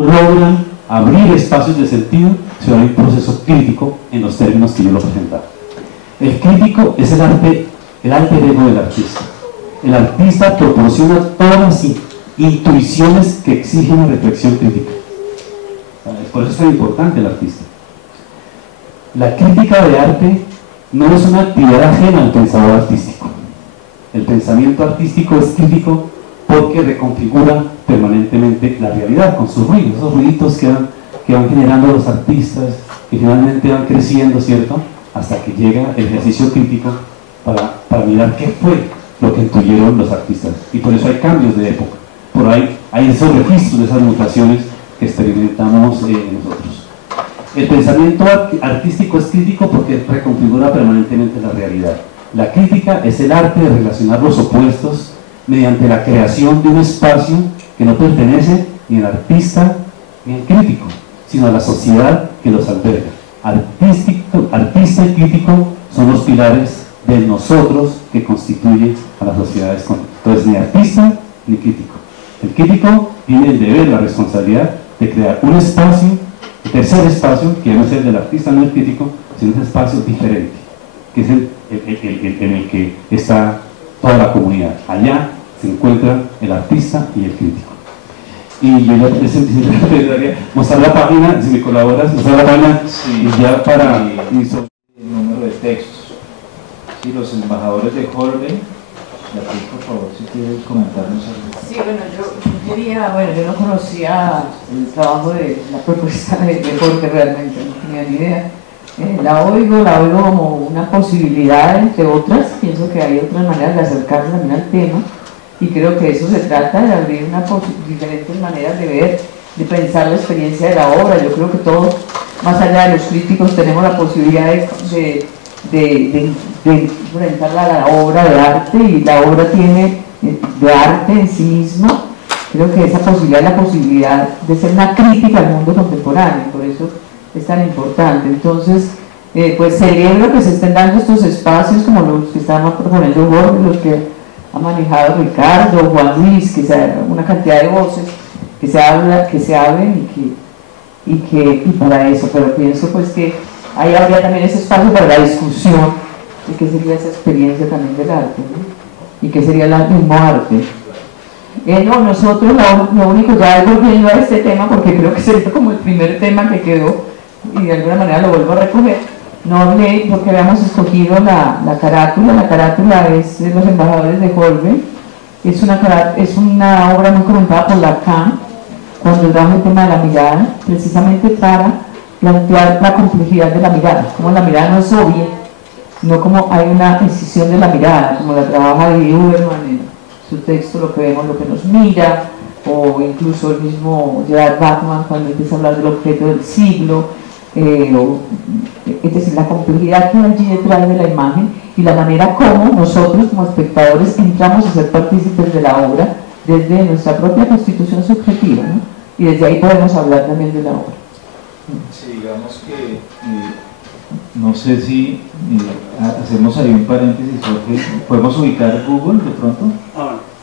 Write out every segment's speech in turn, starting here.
no logran abrir espacios de sentido si no hay un proceso crítico en los términos que yo lo presentaba. El crítico es el alter ego del artista. El artista proporciona todas las intuiciones que exigen una reflexión crítica. Por eso es tan importante el artista. La crítica de arte no es una actividad ajena al pensador artístico. El pensamiento artístico es crítico porque reconfigura permanentemente la realidad con sus ruidos, esos ruiditos que van generando los artistas, que finalmente van creciendo, ¿cierto? Hasta que llega el ejercicio crítico para mirar qué fue lo que intuyeron los artistas. Y por eso hay cambios de época. Por ahí hay esos registros de esas mutaciones que experimentamos nosotros. El pensamiento artístico es crítico porque reconfigura permanentemente la realidad. La crítica es el arte de relacionar los opuestos mediante la creación de un espacio que no pertenece ni al artista ni al crítico, sino a la sociedad que los alberga. Artista y crítico son los pilares del nosotros que constituye a las sociedades. Entonces, ni artista ni crítico. El crítico tiene el deber, la responsabilidad de crear un espacio, el tercer espacio, que no es el del artista, no el crítico, sino un espacio diferente, que es el en el que está toda la comunidad. Allá se encuentra el artista y el crítico. Y yo ya te mostrar la página, si me colaboras, mostrar la página, sí, y ya para... El número de textos. Sí, los embajadores de Holbein. Beatriz, por favor, si quieres comentarnos algo. Sí, bueno, yo quería, yo no conocía el trabajo de la propuesta de Jorge realmente, no tenía ni idea. La oigo como una posibilidad, entre otras. Pienso que hay otras maneras de acercarse también al tema, y creo que eso se trata de abrir diferentes maneras de ver, de pensar la experiencia de la obra. Yo creo que todos, más allá de los críticos, tenemos la posibilidad de enfrentarla a la obra de arte, y la obra tiene de arte en sí misma. Creo que esa posibilidad es la posibilidad de ser una crítica al mundo contemporáneo, por eso es tan importante. Entonces, pues celebro que se estén dando estos espacios como los que estamos proponiendo Jorge, los que ha manejado Ricardo, Juan Luis, que sea una cantidad de voces que se hablen y para eso. Pero pienso pues que ahí habría también ese espacio para la discusión de qué sería esa experiencia también del arte, ¿no? Y qué sería el mismo arte. No, nosotros lo único, ya volviendo a este tema, porque creo que sería como el primer tema que quedó, y de alguna manera lo vuelvo a recoger, no hablé porque habíamos escogido la carátula es de los embajadores de Holbein. Es una obra muy comentada por Lacan cuando trabaja el tema de la mirada, precisamente para plantear la complejidad de la mirada, como la mirada no es obvia, no como hay una incisión de la mirada, como la trabaja de Uberman en su texto, lo que vemos, lo que nos mira, o incluso el mismo Gerard Bachmann cuando empieza a hablar del objeto del siglo, es decir, la complejidad que hay allí detrás de la imagen y la manera como nosotros como espectadores entramos a ser partícipes de la obra desde nuestra propia constitución subjetiva, ¿no? Y desde ahí podemos hablar también de la obra. Sí, digamos que no sé si hacemos ahí un paréntesis, Jorge, podemos ubicar Google de pronto,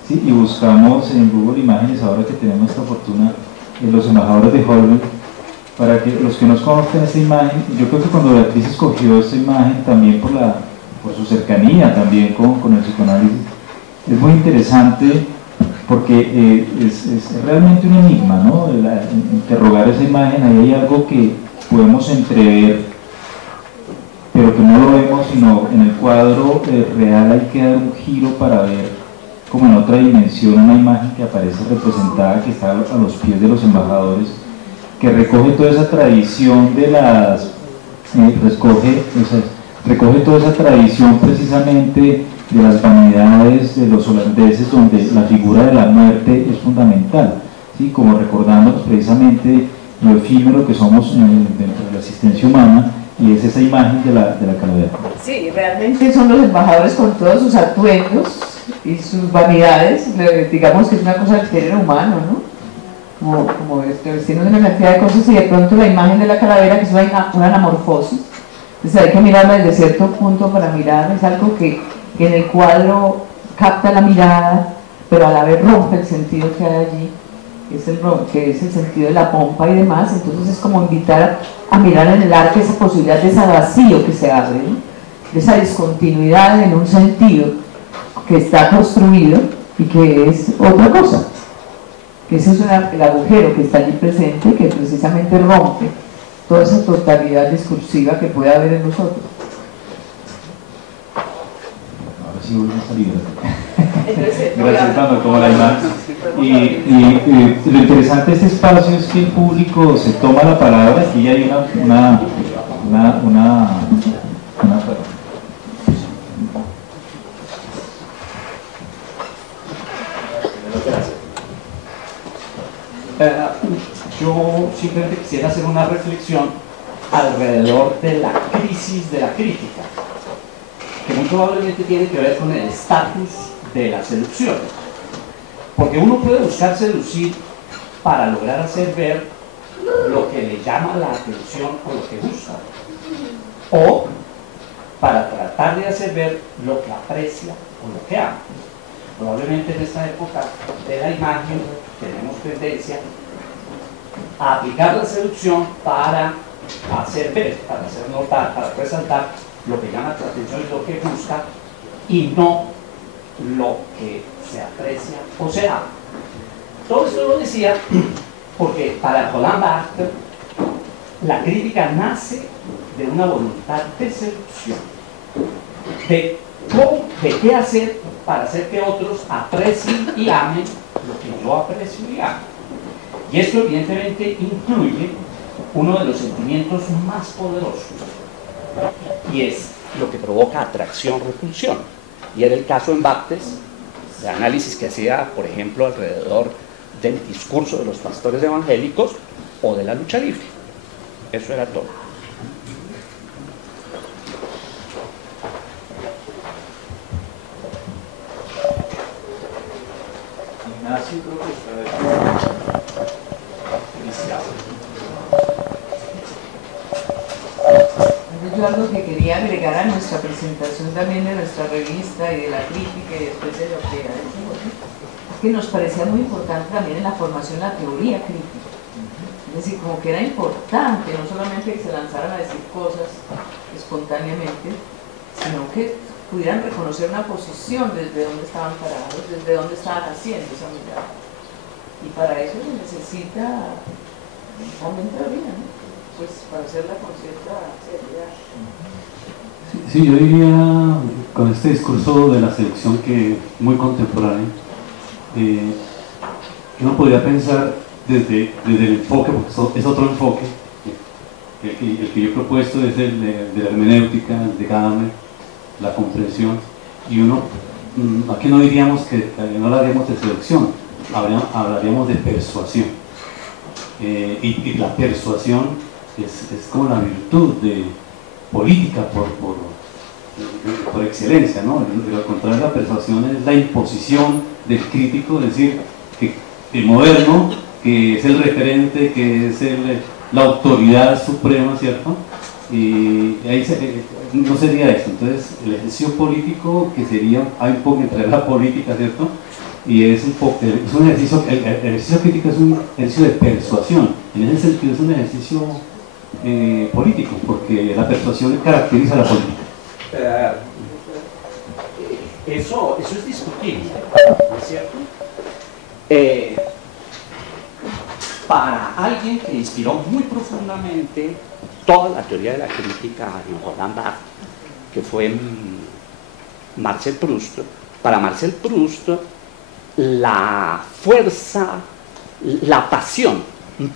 sí, y buscamos en Google imágenes, ahora que tenemos esta fortuna, los embajadores de Holbein, para que los que nos conozcan esta imagen. Yo creo que cuando Beatriz escogió esta imagen también por su cercanía también con el psicoanálisis, es muy interesante porque es realmente un enigma, ¿no? Interrogar esa imagen, ahí hay algo que podemos entrever, pero que no lo vemos, sino en el cuadro real hay que dar un giro para ver, como en otra dimensión, una imagen que aparece representada, que está a los pies de los embajadores, que recoge toda esa tradición de recoge toda esa tradición precisamente de las vanidades de los holandeses, donde la figura de la muerte es fundamental, ¿sí? Como recordándonos precisamente lo efímero que somos dentro de la existencia humana, y es esa imagen de la calavera. Sí, realmente son los embajadores con todos sus atuendos y sus vanidades, digamos que es una cosa del género humano, ¿no? Como vestirnos de una cantidad de cosas, y de pronto la imagen de la calavera, que es una anamorfosis. Entonces hay que mirarla desde cierto punto para mirar, es algo que en el cuadro capta la mirada, pero a la vez rompe el sentido que hay allí, que es el sentido de la pompa y demás. Entonces es como invitar a mirar en el arte esa posibilidad de ese vacío que se abre, ¿no? De esa discontinuidad en un sentido que está construido y que es otra cosa, que ese es el agujero que está allí presente, que precisamente rompe toda esa totalidad discursiva que puede haber en nosotros. Ahora sí vuelvo a salir. Gracias, Pablo, como la imagen. Y lo interesante de este espacio es que el público se toma la palabra. Aquí ya hay una yo simplemente quisiera hacer una reflexión alrededor de la crisis de la crítica, que muy probablemente tiene que ver con el estatus de la seducción. Porque uno puede buscar seducir para lograr hacer ver lo que le llama la atención o lo que gusta, o para tratar de hacer ver lo que aprecia o lo que ama. Probablemente en esta época de la imagen tenemos tendencia a aplicar la seducción para hacer ver, para hacer notar, para resaltar lo que llama la atención y lo que busca, y no lo que se aprecia o se ama. Todo esto lo decía porque para Roland Barthes la crítica nace de una voluntad de seducción, de qué hacer para hacer que otros aprecien y amen lo que yo aprecio y amo. Y esto evidentemente incluye uno de los sentimientos más poderosos, y es lo que provoca atracción-repulsión. Y era el caso en Barthes de análisis que hacía, por ejemplo, alrededor del discurso de los pastores evangélicos o de la lucha libre. Eso era todo. Ignacio, creo que está Yo algo que quería agregar a nuestra presentación también de nuestra revista y de la crítica y después de lo que era es que nos parecía muy importante también en la formación la teoría crítica. Es decir, como que era importante no solamente que se lanzaran a decir cosas espontáneamente, sino que pudieran reconocer una posición desde donde estaban parados, desde donde estaban haciendo esa mirada. Y para eso se necesita también teoría, ¿no? Pues para hacerla con cierta seriedad. Sí, yo diría, con este discurso de la seducción que es muy contemporáneo, que uno podría pensar desde el enfoque, porque es otro enfoque, el que yo he propuesto es el de la hermenéutica, el de Gadamer, la comprensión, y uno, aquí no diríamos que no hablaríamos de seducción, hablaríamos de persuasión, y la persuasión es como la virtud de política por excelencia, ¿no? Lo contrario de la persuasión es la imposición del crítico, es decir, que el moderno, que es el referente, que es la autoridad suprema, ¿cierto? Y ahí no sería eso. Entonces, el ejercicio político, que sería, hay un poco entre la política, ¿cierto? Y es un ejercicio, el ejercicio crítico es un ejercicio de persuasión. En ese sentido es un ejercicio político, porque la persuasión caracteriza la política. Eso es discutible, ¿no es cierto? Para alguien que inspiró muy profundamente toda la teoría de la crítica en Roland Barthes, que fue Marcel Proust, para Marcel Proust la fuerza, la pasión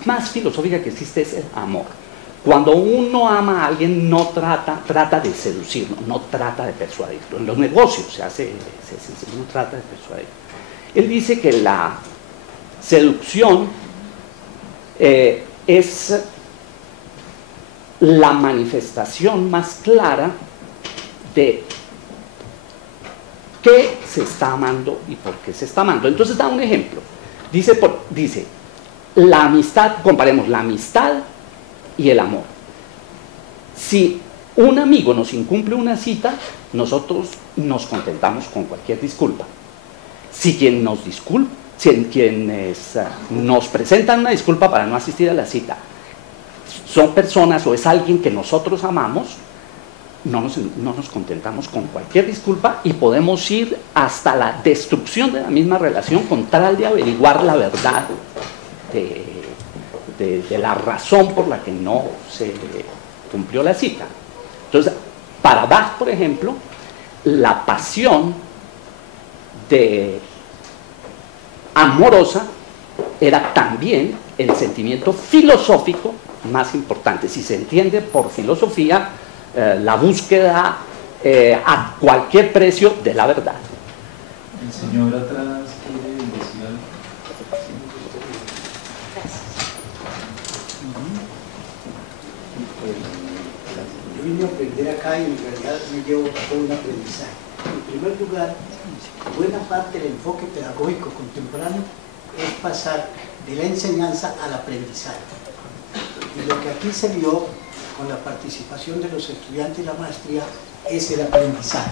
más filosófica que existe es el amor. Cuando uno ama a alguien no trata de seducirlo, no trata de persuadirlo. En los negocios no trata de persuadirlo. Él dice que la seducción es la manifestación más clara de qué se está amando y por qué se está amando. Entonces da un ejemplo. Dice la amistad, comparemos la amistad y el amor. Si un amigo nos incumple una cita, nosotros nos contentamos con cualquier disculpa. Si quien nos quienes nos presentan una disculpa para no asistir a la cita son personas o es alguien que nosotros amamos, no nos contentamos con cualquier disculpa y podemos ir hasta la destrucción de la misma relación con tal de averiguar la verdad de la razón por la que no se cumplió la cita. Entonces, para Bach, por ejemplo, la pasión amorosa era también el sentimiento filosófico más importante. Si se entiende por filosofía, la búsqueda a cualquier precio de la verdad. El señor atrás quiere decir algo. Yo vine a aprender acá y en realidad me llevo todo un aprendizaje. En primer lugar, buena parte del enfoque pedagógico contemporáneo es pasar de la enseñanza al aprendizaje. Y lo que aquí se vio con la participación de los estudiantes y la maestría es el aprendizaje.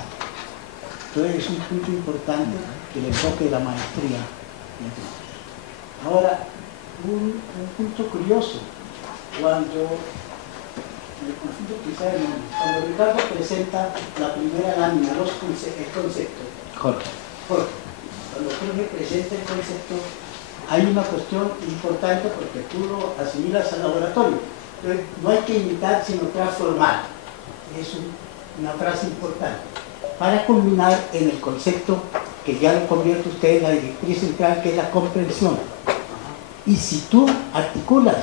Entonces es un punto importante del enfoque de la maestría. Ahora, un punto curioso, cuando Ricardo presenta la primera lámina, el concepto, Jorge. Cuando Jorge presenta el concepto, hay una cuestión importante porque tú lo asimilas al laboratorio. Entonces, no hay que imitar sino transformar. Es una frase importante. Para culminar en el concepto que ya lo convierte usted en la directriz central, que es la comprensión. Y si tú articulas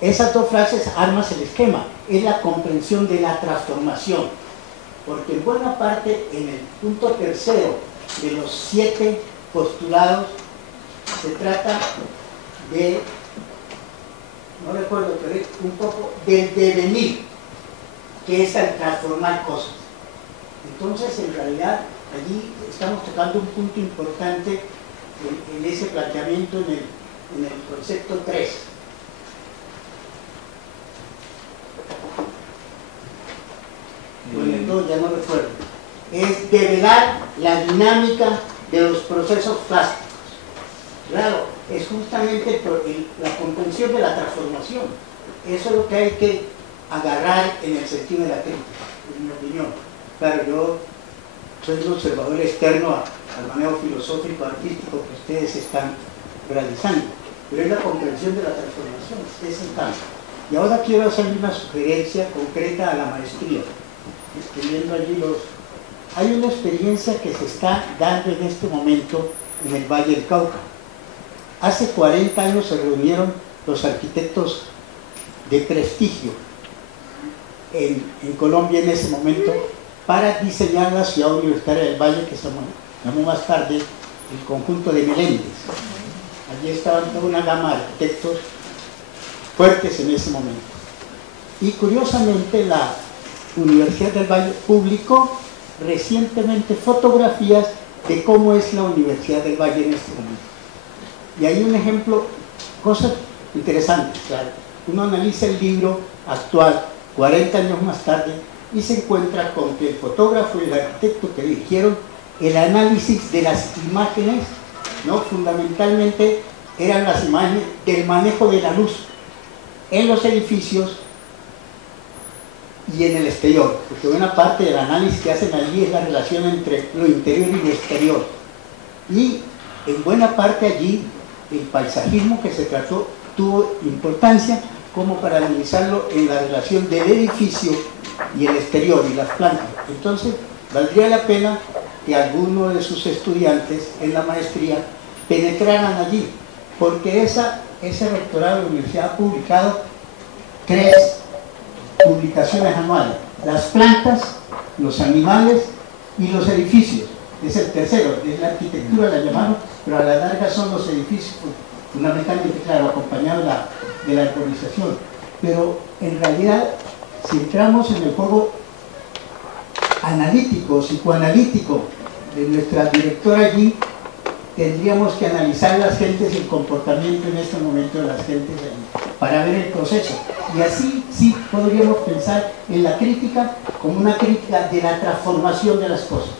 esas dos frases, armas el esquema. Es la comprensión de la transformación. Porque en buena parte, en el punto tercero de los 7 postulados, se trata de, no recuerdo, pero es un poco del devenir, que es el transformar cosas. Entonces, en realidad, allí estamos tocando un punto importante en ese planteamiento en el concepto 3. Bueno, entonces ya no recuerdo. Es develar la dinámica de los procesos plásticos. Claro, es justamente la comprensión de la transformación. Eso es lo que hay que agarrar en el sentido de la crítica, en mi opinión. Claro, yo soy un observador externo al manejo filosófico, artístico que ustedes están realizando, pero es la comprensión de la transformación, es el cambio. Y ahora quiero hacer una sugerencia concreta a la maestría, escribiendo allí hay una experiencia que se está dando en este momento en el Valle del Cauca. Hace 40 años se reunieron los arquitectos de prestigio en Colombia en ese momento para diseñar la ciudad universitaria del Valle, que se llamó más tarde el conjunto de Meléndez. Allí estaban toda una gama de arquitectos fuertes en ese momento. Y curiosamente la Universidad del Valle publicó recientemente fotografías de cómo es la Universidad del Valle en este momento. Y hay un ejemplo, cosas interesantes, claro. Uno analiza el libro actual, 40 años más tarde, y se encuentra con que el fotógrafo y el arquitecto que dirigieron el análisis de las imágenes, ¿no? Fundamentalmente eran las imágenes del manejo de la luz en los edificios y en el exterior, porque buena parte del análisis que hacen allí es la relación entre lo interior y lo exterior. Y en buena parte allí el paisajismo que se trató tuvo importancia como para analizarlo en la relación del edificio y el exterior y las plantas. Entonces valdría la pena que alguno de sus estudiantes en la maestría penetraran allí, porque ese rectorado de la universidad ha publicado 3 publicaciones anuales: las plantas, los animales y los edificios. Es el tercero, es la arquitectura, la llamaron, pero a la larga son los edificios, fundamentalmente, claro, acompañados de la arborización. Pero en realidad, si entramos en el juego analítico, psicoanalítico de nuestra directora allí, tendríamos que analizar las gentes y el comportamiento en este momento de las gentes para ver el proceso. Y así sí podríamos pensar en la crítica como una crítica de la transformación de las cosas.